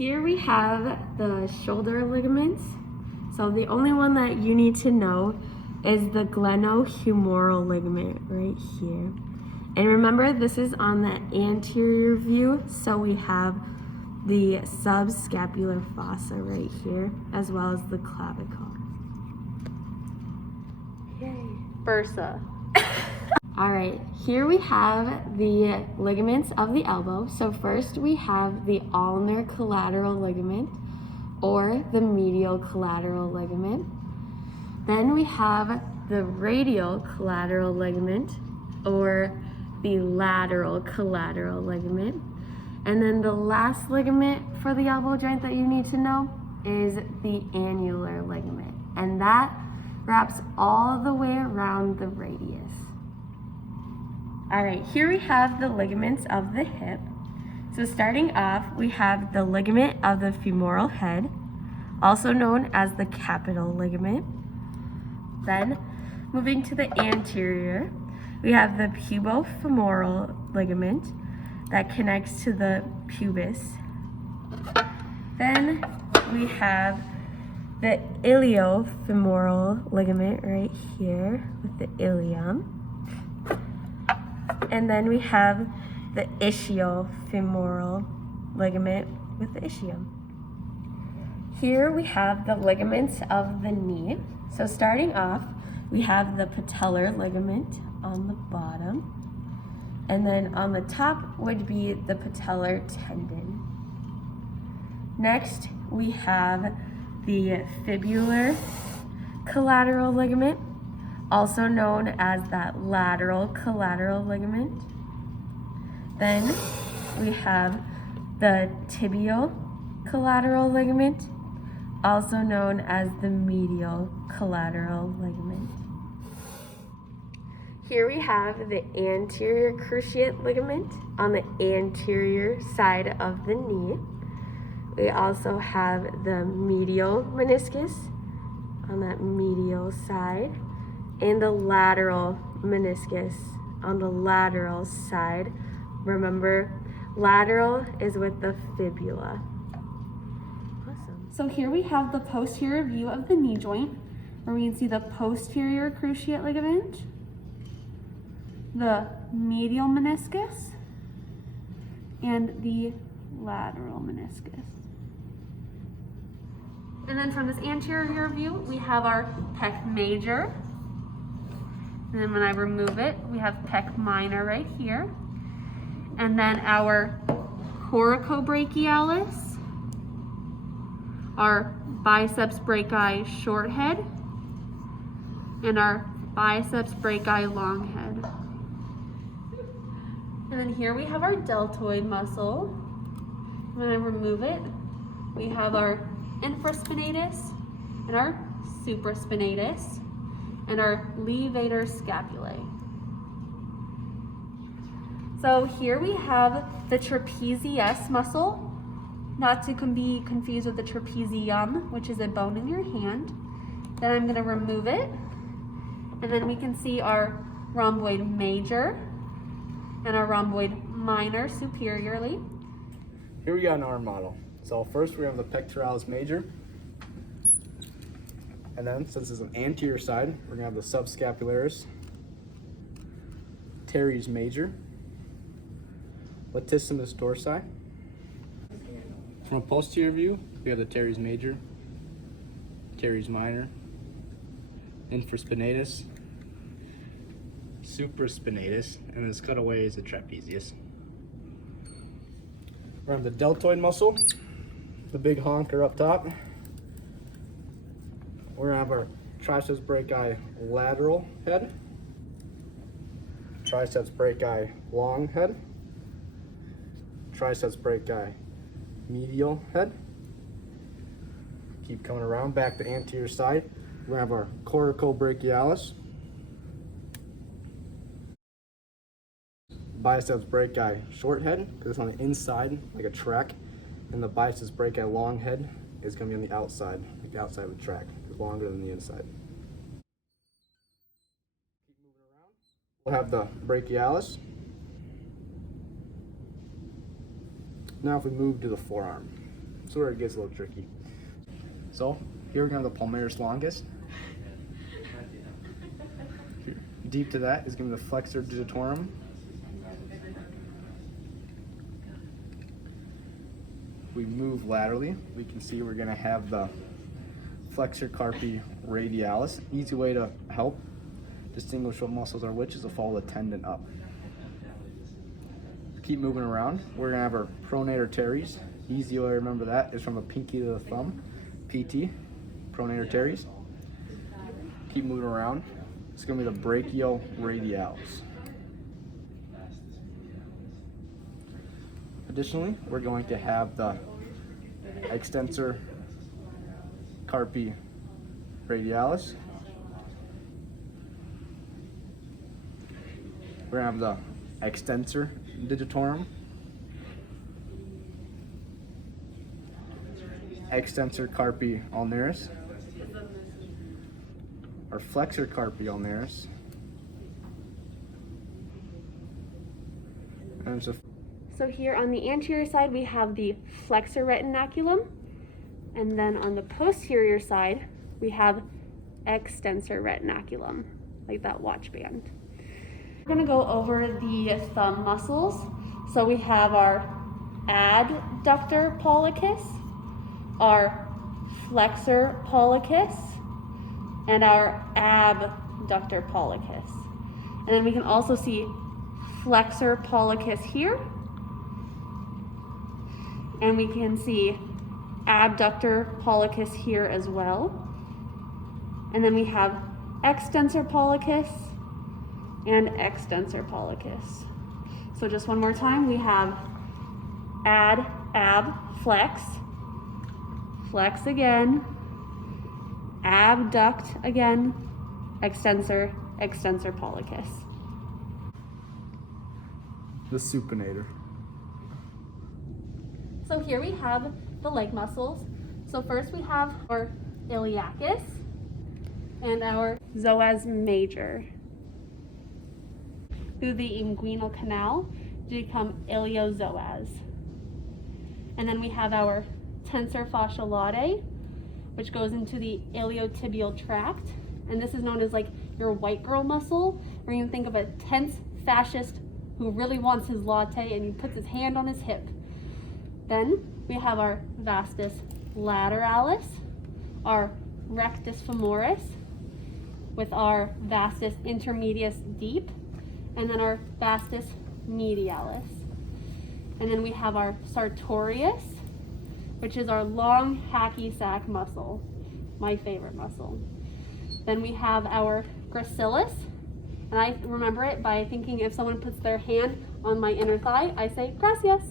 Here we have the shoulder ligaments. So the only one that you need to know is the glenohumeral ligament right here. And remember, this is on the anterior view, so we have the subscapular fossa right here, as well as the clavicle. Yay. Bursa. All right, here we have the ligaments of the elbow. So first we have the ulnar collateral ligament, or the medial collateral ligament. Then we have the radial collateral ligament, or the lateral collateral ligament. And then the last ligament for the elbow joint that you need to know is the annular ligament. And that wraps all the way around the radius. All right, here we have the ligaments of the hip. So starting off, we have the ligament of the femoral head, also known as the capital ligament. Then, moving to the anterior, we have the pubofemoral ligament that connects to the pubis. Then we have the iliofemoral ligament right here with the ilium. And then we have the ischiofemoral ligament with the ischium. Here we have the ligaments of the knee. So starting off, we have the patellar ligament on the bottom. And then on the top would be the patellar tendon. Next, we have the fibular collateral ligament, also known as that lateral collateral ligament. Then we have the tibial collateral ligament, also known as the medial collateral ligament. Here we have the anterior cruciate ligament on the anterior side of the knee. We also have the medial meniscus on that medial side, and the lateral meniscus on the lateral side. Remember, lateral is with the fibula. Awesome. So here we have the posterior view of the knee joint, where we can see the posterior cruciate ligament, the medial meniscus, and the lateral meniscus. And then from this anterior view, we have our pec major. And then when I remove it, we have pec minor right here. And then our coracobrachialis, our biceps brachii short head, and our biceps brachii long head. And then here we have our deltoid muscle. When I remove it, we have our infraspinatus and our supraspinatus and our levator scapulae. So here we have the trapezius muscle, not to be confused with the trapezium, which is a bone in your hand. Then I'm going to remove it, and then we can see our rhomboid major and our rhomboid minor superiorly. Here we got an arm model. So first we have the pectoralis major, and then since it's an anterior side, we're gonna have the subscapularis, teres major, latissimus dorsi. From a posterior view, we have the teres major, teres minor, infraspinatus, supraspinatus, and this cutaway is the trapezius. We're on the deltoid muscle, the big honker up top. We're gonna have our triceps brachii lateral head, triceps brachii long head, triceps brachii medial head. Keep coming around back to anterior side. We're gonna have our coracobrachialis, biceps brachii short head, because it's on the inside like a track, and the biceps brachii long head is going to be on the outside, like the outside of the track. It's longer than the inside. Keep moving around. We'll have the brachialis. Now if we move to the forearm. That's where it gets a little tricky. So here we have the palmaris longus. Deep to that is going to be the flexor digitorum. We move laterally. We can see we're going to have the flexor carpi radialis. Easy way to help distinguish what muscles are which is to follow the tendon up. Keep moving around. We're going to have our pronator teres. Easy way to remember that is from the pinky to the thumb. PT, pronator teres. Keep moving around. It's going to be the brachioradialis. Additionally, we're going to have the extensor carpi radialis. We're going to have the extensor digitorum, extensor carpi ulnaris, our flexor carpi ulnaris, and So here on the anterior side, we have the flexor retinaculum, and then on the posterior side, we have extensor retinaculum, like that watch band. We're gonna go over the thumb muscles. So we have our adductor pollicis, our flexor pollicis, and our abductor pollicis. And then we can also see flexor pollicis here, and we can see abductor pollicis here as well. And then we have extensor pollicis and extensor pollicis. So just one more time, we have ab, flex, flex again, abduct again, extensor, extensor pollicis. the supinator. So here we have the leg muscles. So first we have our iliacus and our psoas major. Through the inguinal canal to become iliozoas. And then we have our tensor fascia latae, which goes into the iliotibial tract. And this is known as like your white girl muscle, where you can think of a tense fascist who really wants his latte and he puts his hand on his hip. Then we have our vastus lateralis, our rectus femoris, with our vastus intermedius deep, and then our vastus medialis. And then we have our sartorius, which is our long hacky sack muscle, my favorite muscle. Then we have our gracilis, and I remember it by thinking if someone puts their hand on my inner thigh, I say gracias.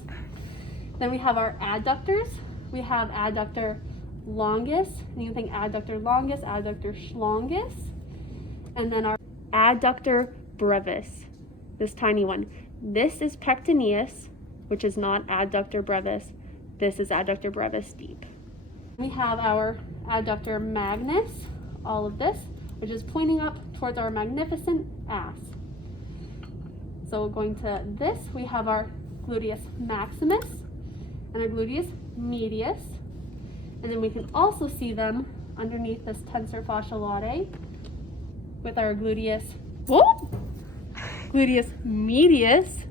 Then we have our adductors. We have adductor longus, and you can think adductor longus, adductor schlongus, and then our adductor brevis, this tiny one. This is pectineus, which is not adductor brevis. This is adductor brevis deep. We have our adductor magnus, all of this, which is pointing up towards our magnificent ass. So going to this, we have our gluteus maximus and our gluteus medius. And then we can also see them underneath this tensor fascia latae with our gluteus, gluteus medius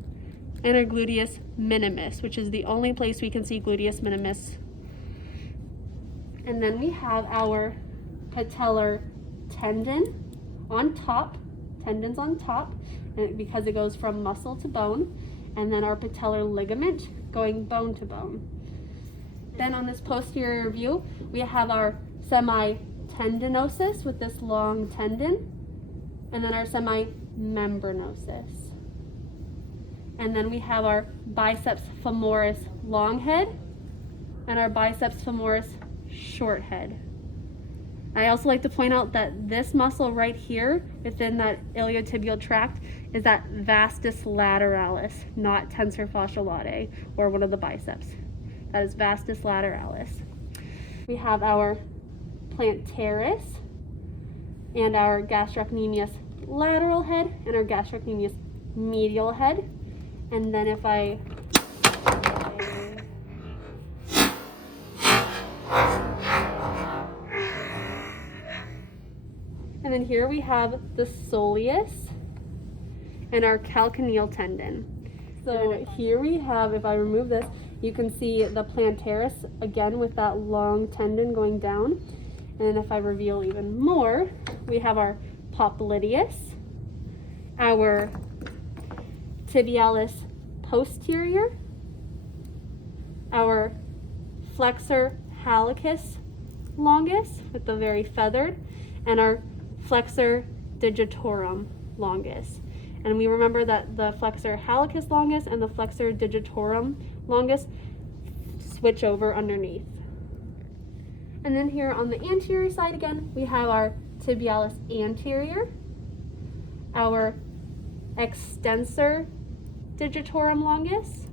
and our gluteus minimus, which is the only place we can see gluteus minimus. And then we have our patellar tendon on top, tendons on top, and because it goes from muscle to bone, and then our patellar ligament going bone to bone. Then on this posterior view, we have our semitendinosus with this long tendon, and then our semimembranosus. And then we have our biceps femoris long head and our biceps femoris short head. I also like to point out that this muscle right here within that iliotibial tract is that vastus lateralis, not tensor fascia latae or one of the biceps. That is vastus lateralis. We have our plantaris and our gastrocnemius lateral head and our gastrocnemius medial head. And then if I And then here we have the soleus and our calcaneal tendon. So here we have, if I remove this, you can see the plantaris again with that long tendon going down. And then if I reveal even more, we have our popliteus, our tibialis posterior, our flexor hallucis longus with the very feathered, and our flexor digitorum longus. And we remember that the flexor hallucis longus and the flexor digitorum longus switch over underneath. And then here on the anterior side again, we have our tibialis anterior, our extensor digitorum longus,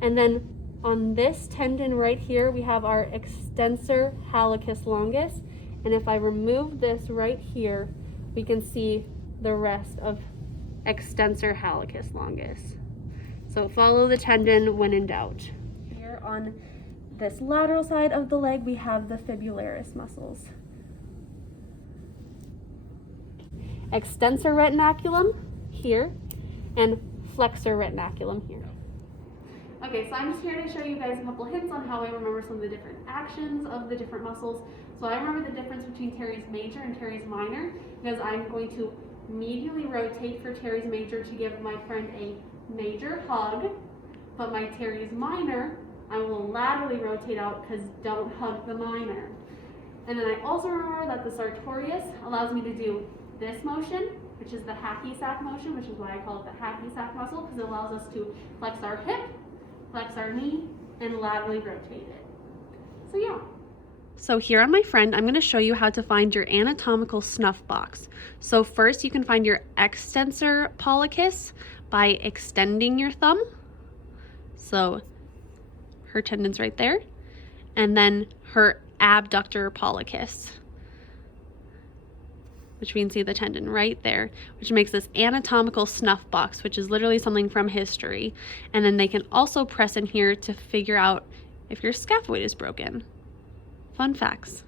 and then on this tendon right here, we have our extensor hallucis longus. And if I remove this right here, we can see the rest of extensor hallucis longus. So follow the tendon when in doubt. Here on this lateral side of the leg, we have the fibularis muscles. Extensor retinaculum here and flexor retinaculum here. Okay, so I'm just here to show you guys a couple hints on how I remember some of the different actions of the different muscles. So I remember the difference between teres major and teres minor because I'm going to medially rotate for teres major to give my friend a major hug, but my teres minor, I will laterally rotate out because don't hug the minor. And then I also remember that the sartorius allows me to do this motion, which is the hacky sack motion, which is why I call it the hacky sack muscle, because it allows us to flex our hip, flex our knee, and laterally rotate it. So yeah. So here on my friend, I'm going to show you how to find your anatomical snuff box. So first you can find your extensor pollicis by extending your thumb. So her tendon's right there. And then her abductor pollicis, which we can see the tendon right there, which makes this anatomical snuff box, which is literally something from history. And then they can also press in here to figure out if your scaphoid is broken. Fun facts.